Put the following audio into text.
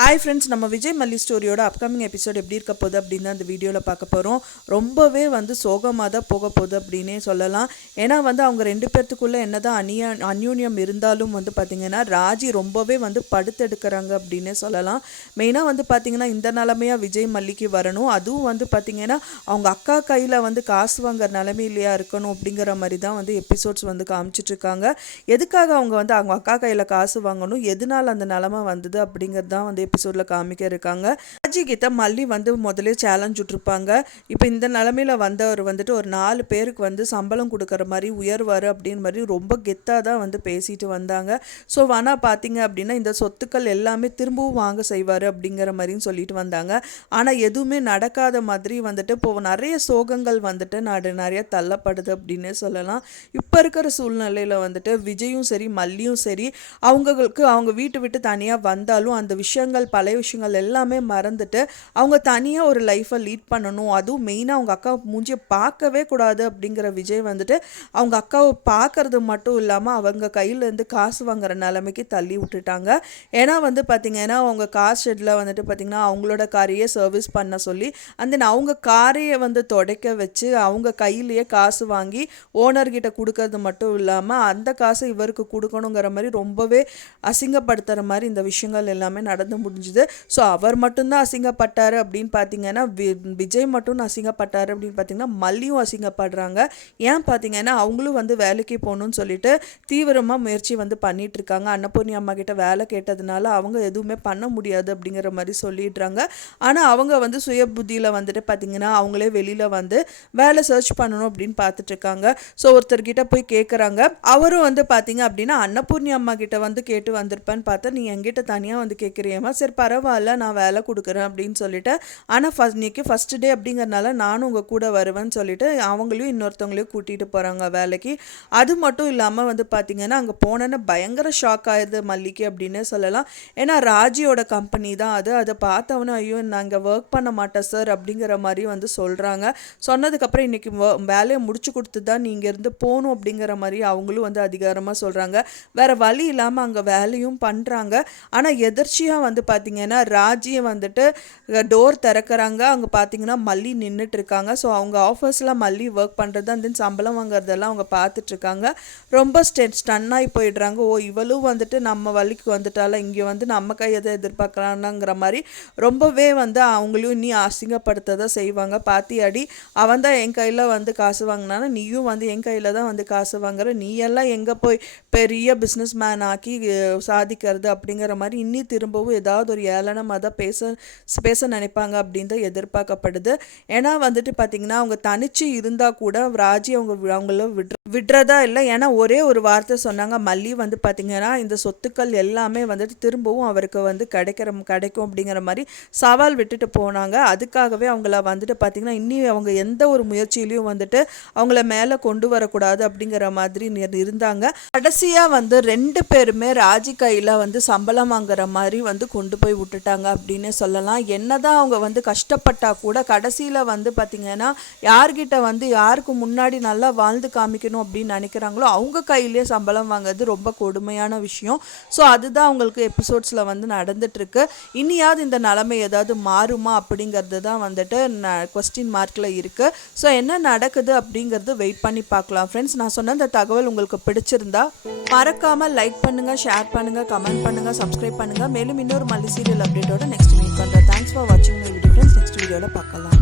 Hi friends, நம்ம விஜய் மல்லி ஸ்டோரியோட upcoming episode எப்படி இருக்க போகுது அப்படின்னு தான் அந்த வீடியோவில் பார்க்க போகிறோம். ரொம்பவே சோகமாக தான் போக போகுது அப்படின்னே சொல்லலாம். ஏன்னா அவங்க ரெண்டு பேர்த்துக்குள்ளே என்ன தான் அந்யூன்யம் இருந்தாலும் பார்த்திங்கன்னா ராஜி ரொம்பவே படுத்தெடுக்கிறாங்க அப்படின்னே சொல்லலாம். மெயினாக பார்த்திங்கன்னா இந்த நிலமையாக விஜய் மல்லிக்கு வரணும். அதுவும் பார்த்திங்கன்னா அவங்க அக்கா கையில் காசு வாங்குற நிலமையிலையா இருக்கணும் அப்படிங்கிற மாதிரி தான் எபிசோட்ஸ் காமிச்சிட்ருக்காங்க. எதுக்காக அவங்க அவங்க அக்கா கையில் காசு வாங்கணும், எதனால் அந்த நிலமை வந்தது அப்படிங்கிறது தான் எபிசோட்ல காமிக்க இருக்காங்க. ராஜி கிட்ட மல்லி முதல்ல சேலஞ்ச் விட்டுருப்பாங்க. இப்போ இந்த நிலைமையில வந்தவர் ஒரு 4 பேருக்கு சம்பளம் கொடுக்குற மாதிரி உயர்வாரு அப்படின்னு மாதிரி ரொம்ப கெத்தாக தான் பேசிட்டு வந்தாங்க. ஸோ ஆனால் பார்த்தீங்க அப்படின்னா இந்த சொத்துக்கள் எல்லாமே திரும்பவும் வாங்க செய்வார் அப்படிங்கிற மாதிரியும் சொல்லிட்டு வந்தாங்க. ஆனால் எதுவுமே நடக்காத மாதிரி இப்போ நிறைய சோகங்கள் நிறைய தள்ளப்படுது அப்படின்னு சொல்லலாம். இப்போ இருக்கிற சூழ்நிலையில் விஜயும் சரி மல்லியும் சரி அவங்களுக்கு அவங்க வீட்டை விட்டு தனியாக வந்தாலும் அந்த விஷயங்கள் பழைய விஷயங்கள் எல்லாமே மறந்துட்டு அவங்க தனியாக ஒரு லைஃப்பை லீட் பண்ணணும். அதுவும் மெயினாக அவங்க அக்கா மூஞ்சியை பார்க்கவே கூடாது அப்படிங்கிற விஜய் அவங்க அக்காவை பார்க்கறது மட்டும் இல்லாமல் அவங்க கையிலேருந்து காசு வாங்குற நிலைமைக்கு தள்ளி விட்டுட்டாங்க. ஏன்னா பார்த்திங்கன்னா அவங்க கார் ஷெட்டில் பார்த்திங்கன்னா அவங்களோட காரையே சர்வீஸ் பண்ண சொல்லி அவங்க காரையை துடைக்க வச்சு அவங்க கையிலேயே காசு வாங்கி ஓனர்கிட்ட கொடுக்கறது மட்டும் இல்லாமல் அந்த காசை இவருக்கு கொடுக்கணுங்கிற மாதிரி ரொம்பவே அசிங்கப்படுத்துகிற மாதிரி இந்த விஷயங்கள் எல்லாமே நடந்து முடிஞ்சுது. ஸோ அவர் மட்டும்தான் அசிங்கப்பட்டார் அப்படின்னு பார்த்தீங்கன்னா விஜய் மட்டும் அசிங்கப்பட்டார் அப்படின்னு பார்த்தீங்கன்னா மல்லியும் அசிங்கப்படுறாங்க. ஏன் பார்த்தீங்கன்னா அவங்களும் வேலைக்கு போகணும்னு சொல்லிட்டு தீவிரமாக முயற்சி பண்ணிட்டு இருக்காங்க. அன்னபூர்ணி அம்மா கிட்ட வேலை கேட்டதுனால அவங்க எதுவுமே பண்ண முடியாது அப்படிங்கிற மாதிரி சொல்லிடுறாங்க. ஆனால் அவங்க சுய புத்தியில் பார்த்தீங்கன்னா அவங்களே வெளியில் வேலை சர்ச் பண்ணணும் அப்படின்னு பார்த்துட்டு இருக்காங்க. ஸோ ஒருத்தர்கிட்ட போய் கேட்குறாங்க. அவரும் பார்த்தீங்க அப்படின்னா அன்னபூர்ணி அம்மா கிட்ட கேட்டு வந்திருப்பேன்னு பார்த்தா நீ என்கிட்ட தனியாக கேட்குறியம்மா, சரி பரவாயில்ல நான் வேலை கொடுக்குறேன் அப்படின்னு சொல்லிட்டு. ஆனால் இன்னைக்கு ஃபஸ்ட் டே அப்படிங்கிறதுனால நானும் உங்கள் கூட வருவேன்னு சொல்லிட்டு அவங்களையும் இன்னொருத்தவங்களையும் கூட்டிகிட்டு போகிறாங்க வேலைக்கு. அது மட்டும் இல்லாமல் பார்த்தீங்கன்னா அங்கே போனேன்னு பயங்கர ஷாக் ஆயிடுது மல்லிக்கு அப்படின்னே சொல்லலாம். ஏன்னா ராஜியோட கம்பெனி தான் அதை பார்த்தவனே ஐயோ நான் இங்கே ஒர்க் பண்ண மாட்டேன் சார் அப்படிங்கிற மாதிரி சொல்கிறாங்க. சொன்னதுக்கப்புறம் இன்றைக்கி வேலையை முடிச்சு கொடுத்து தான் நீங்கள் இருந்து போகணும் அப்படிங்கிற மாதிரி அவங்களும் அதிகாரமாக சொல்கிறாங்க. வேறு வழி இல்லாமல் அங்கே வேலையும் பண்ணுறாங்க. ஆனால் எதிர்ச்சியாக பார்த்தீங்கன்னா ராஜியை டோர் திறக்கிறாங்க. அங்கே பார்த்தீங்கன்னா மல்லி நின்றுட்டு இருக்காங்க. ஸோ அவங்க ஆஃபீஸில் மல்லி ஒர்க் பண்ணுறது அந்த சம்பளம் வாங்குறதெல்லாம் அவங்க பார்த்துட்ருக்காங்க. ரொம்ப ஸ்டன்னாகி போயிடுறாங்க. ஓ இவளும் நம்ம வழிக்கு வந்துட்டால இங்கே நம்ம கையை எதிர்பார்க்கலாங்கிற மாதிரி ரொம்பவே அவங்களையும் இன்னி அசிங்கப்படுத்த தான் செய்வாங்க. பாத்தியாடி அவன் தான் என் கையில் காசு வாங்கினானா நீயும் என் கையில் தான் காசு வாங்குற, நீ எல்லாம் எங்கே போய் பெரிய பிஸ்னஸ் மேன் ஆக்கி சாதிக்கிறது அப்படிங்கிற மாதிரி இன்னி திரும்பவும் ஏதாவது ஒரு ஏளனமாக தான் பேச நினைப்பாங்க அப்படின்னு தான் எதிர்பார்க்கப்படுது. ஏன்னா பார்த்திங்கன்னா அவங்க தனிச்சு இருந்தால் கூட ராஜி அவங்கள விடுறதா இல்லை. ஏன்னா ஒரே ஒரு வார்த்தை சொன்னாங்க மல்லி பார்த்திங்கன்னா இந்த சொத்துக்கள் எல்லாமே திரும்பவும் அவருக்கு கிடைக்கும் அப்படிங்கிற மாதிரி சவால் விட்டுட்டு போனாங்க. அதுக்காகவே அவங்கள பார்த்திங்கன்னா இன்னி அவங்க எந்த ஒரு முயற்சியிலையும் அவங்கள மேலே கொண்டு வரக்கூடாது அப்படிங்கிற மாதிரி இருந்தாங்க. கடைசியாக 2 பேருமே ராஜி கையில் சம்பளம் வாங்குற மாதிரி கொண்டு போய் விட்டுட்டாங்க அப்படின்னு சொல்லலாம். என்னதான் அவங்க கஷ்டப்பட்டா கூட கடைசியில் பார்த்திங்கன்னா யார்கிட்ட யாருக்கு முன்னாடி நல்லா வாழ்ந்து காமிக்கணும் அப்படின்னு நினைக்கிறாங்களோ அவங்க கையிலே சம்பளம் வாங்குறது ரொம்ப கொடுமையான விஷயம். ஸோ அதுதான் அவங்களுக்கு எபிசோட்ஸில் நடந்துட்டுருக்கு. இனியாவது இந்த நிலைமை ஏதாவது மாறுமா அப்படிங்கிறது தான் கொஸ்டின் மார்க்கில் இருக்குது. ஸோ என்ன நடக்குது அப்படிங்கிறது வெயிட் பண்ணி பார்க்கலாம். ஃப்ரெண்ட்ஸ், நான் சொன்ன இந்த தகவல் உங்களுக்கு பிடிச்சிருந்தா மறக்காமல் லைக் பண்ணுங்கள், ஷேர் பண்ணுங்கள், கமெண்ட் பண்ணுங்கள், சப்ஸ்கிரைப் பண்ணுங்கள். மேலும் இன்னொரு மல்லி சீரியல் அப்டேட்டோட நெக்ஸ்ட் மீட் பண்ணுறேன். தேங்க்ஸ் ஃபார் வாட்சிங் மை வீடியோ ஃப்ரெண்ட்ஸ். நெக்ஸ்ட் வீடியோவில் பார்க்கலாம்.